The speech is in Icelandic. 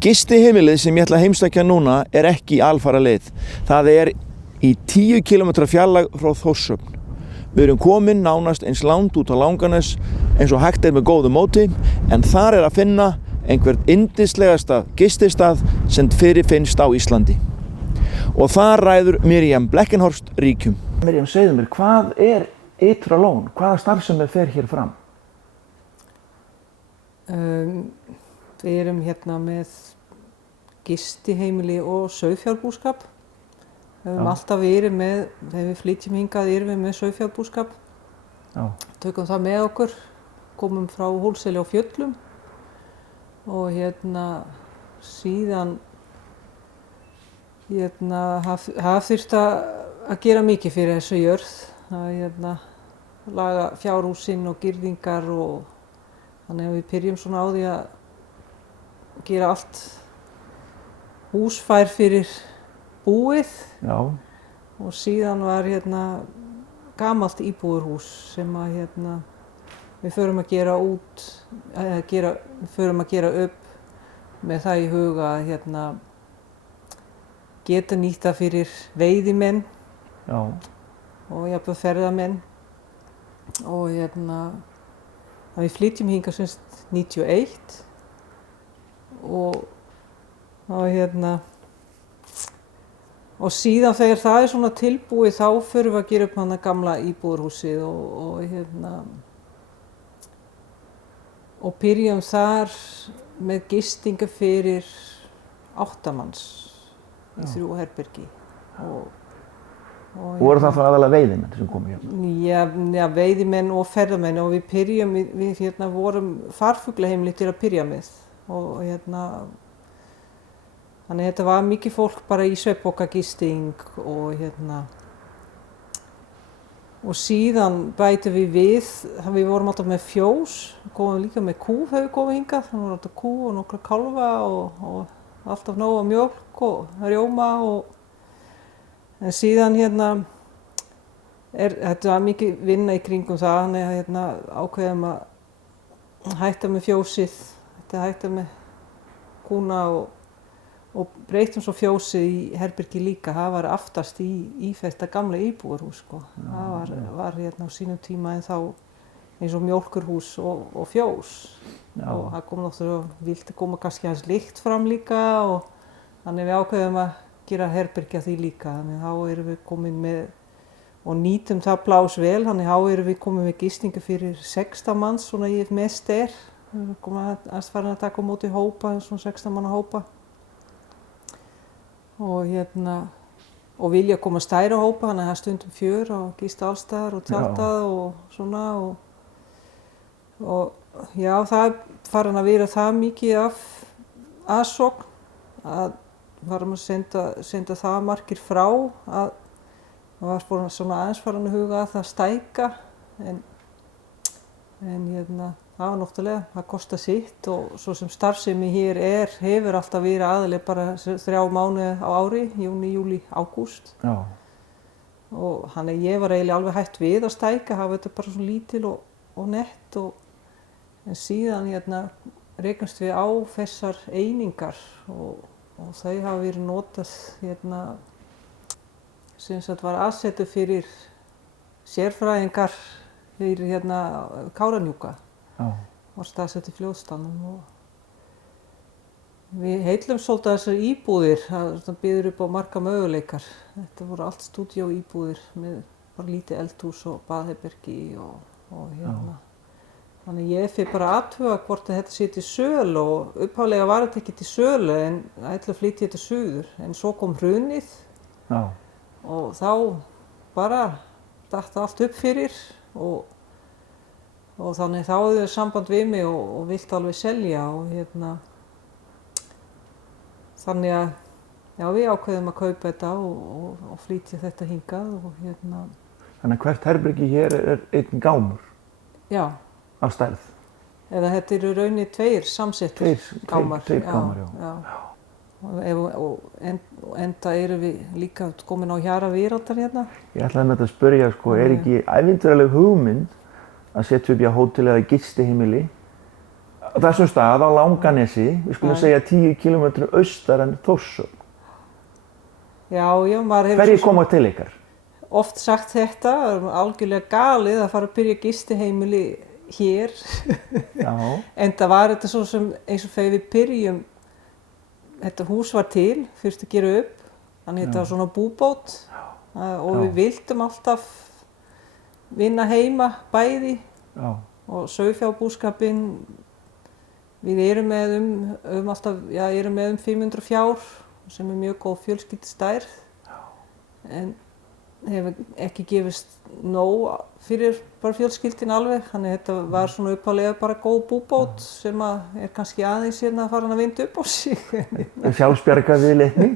Gistiheimilið sem ég ætla að heimsækja núna ekki í alfara leið. Það í 10 km fjarlægð frá Þórshöfn. Við erum komin nánast eins langt út á Langanes eins og hægt með góðu móti, en þar að finna einhvern yndislegasta gististað sem fyrirfinnst á Íslandi. Og þar ræður Miriam Blekkenhorst ríkjum. Miriam, segðu mér, hvað Ytra Lón? Hvaða starfsemi fer hér fram? Við erum hérna með gistiheimili og sauðfjárbúskap. Við höfum alltaf verið með, þegar við flytjum hingað, erum við með sauðfjárbúskap. Tökum það með okkur, komum frá Hólseli á Fjöllum og síðan hafa þurft að gera mikið fyrir þessu jörð. Að laga fjárhúsin og girðingar og þannig að við byrjum svona á því að gera allt húsfær fyrir búið. Já. Og síðan var gamalt íbúðarhús sem að við förum að gera upp með það í huga að geta nýtt það fyrir veiðimenn. Já. Og jafnvel ferðamenn og að við flytjum hingað semst 91 og síðan þegar það svona tilbúið þá förum við að gera upp hana gamla íbúðarhúsið og byrjum þar með gistingu fyrir 8 manns í 3 herbergi. Og voru það þá aðalega veiðimenn sem komu hérna? Já, veiðimenn og ferðamenn og við byrjum, við vorum farfuglaheimili til að byrja með og þannig þetta var mikið fólk bara í svefnpokagisting og síðan bætum við vorum alltaf með fjós, komum líka með kú hefur komið hingað, þannig voru alltaf kú og nokkra kálfa og alltaf nóg af mjólk og rjóma en síðan þetta var mikið vinna í kringum það, þannig að ákveðum að hætta með fjósið, hætta með kúna og breytum svo fjósið í herbergi líka. Það var aftast í þetta gamla íbúðarhús, sko. Það var á sínum tíma en þá eins og mjólkurhús og fjós. Já. Og það kom náttúrulega, vildi koma kannski hans lykt fram líka og þannig við ákveðum að gera herbergi að því líka, þannig þá erum við komin með og nýtum það pláss vel, þannig þá erum við komin með gistingu fyrir 16 manns svona í mest Við erum komin að fara að taka á móti hópa, svona 16 manna hópa og vilja koma stærri hópa, þannig að það stundum fjör og gista allstaðar og tjaldað og svona og já, það farin að vera það mikið af aðsókn að varum að senda það margir frá að var svona aðeins farin að huga að það stækka en það var náttúrulega, það kostar sitt og svo sem starfsemi hér hefur alltaf verið aðalega bara 3 mánuði á ári, júní, júlí, ágúst. Já. Og þannig ég var eiginlega alveg hætt við að stækka, hafa þetta bara svona lítil og nett en síðan rekumst við á þessar einingar og þau hafa verið notað sem sagt var aðsetur fyrir sérfræðingar fyrir Kárahnjúka. Já. Var staðsett í Fljótsdalnum og við heillum svolítið þessar íbúðir, það býður upp á marga möguleikar. Þetta voru allt stúdíóíbúðir með bara lítið eldhús og baðherbergi og Þannig ég fyrir bara að athuga hvort þetta sé til sölu og upphaflega var þetta ekki til sölu en ætla að flytja þetta suður. En svo kom hrunið og þá bara datt allt upp fyrir og þannig þá hafði þau samband við mig og vildi alveg selja og þannig að já, við ákveðum að kaupa þetta og flytja þetta hingað og Þannig að hvert herbergi hér einn gámur? Já. Af stærð? Eða þetta eru rauninni 2 samsettir gámar. 2 gámar, já. Og enda erum við líka komin á hjara veraldar hérna. Ég ætlaði með þetta að spyrja, sko, ekki ævintýraleg hugmynd að setja upp í hótel eða gistiheimili þessum stað á Langanesi, við skulum segja 10 km austar en Þórshöfn. Já, maður hefur Hverjir koma til ykkar? Oft sagt þetta, algjörlega galið að fara að byrja gistiheimili hér. Já. En það var þetta svo sem eins og þegar við byrjum, þetta hús var til, fyrst að gera upp, þannig þetta var svona búbót og við vildum alltaf vinna heima bæði og sauðfjárbúskapinn, við erum með erum með 500 fjár sem mjög góð fjölskyldustærð, en hefur ekki gefist nóg fyrir bara fjölskyldin alveg, þannig þetta var svona upphaflega bara góð búbót sem kannski aðeins að fara að vinda upp á sig. Sjálfsbjarga viðleitni?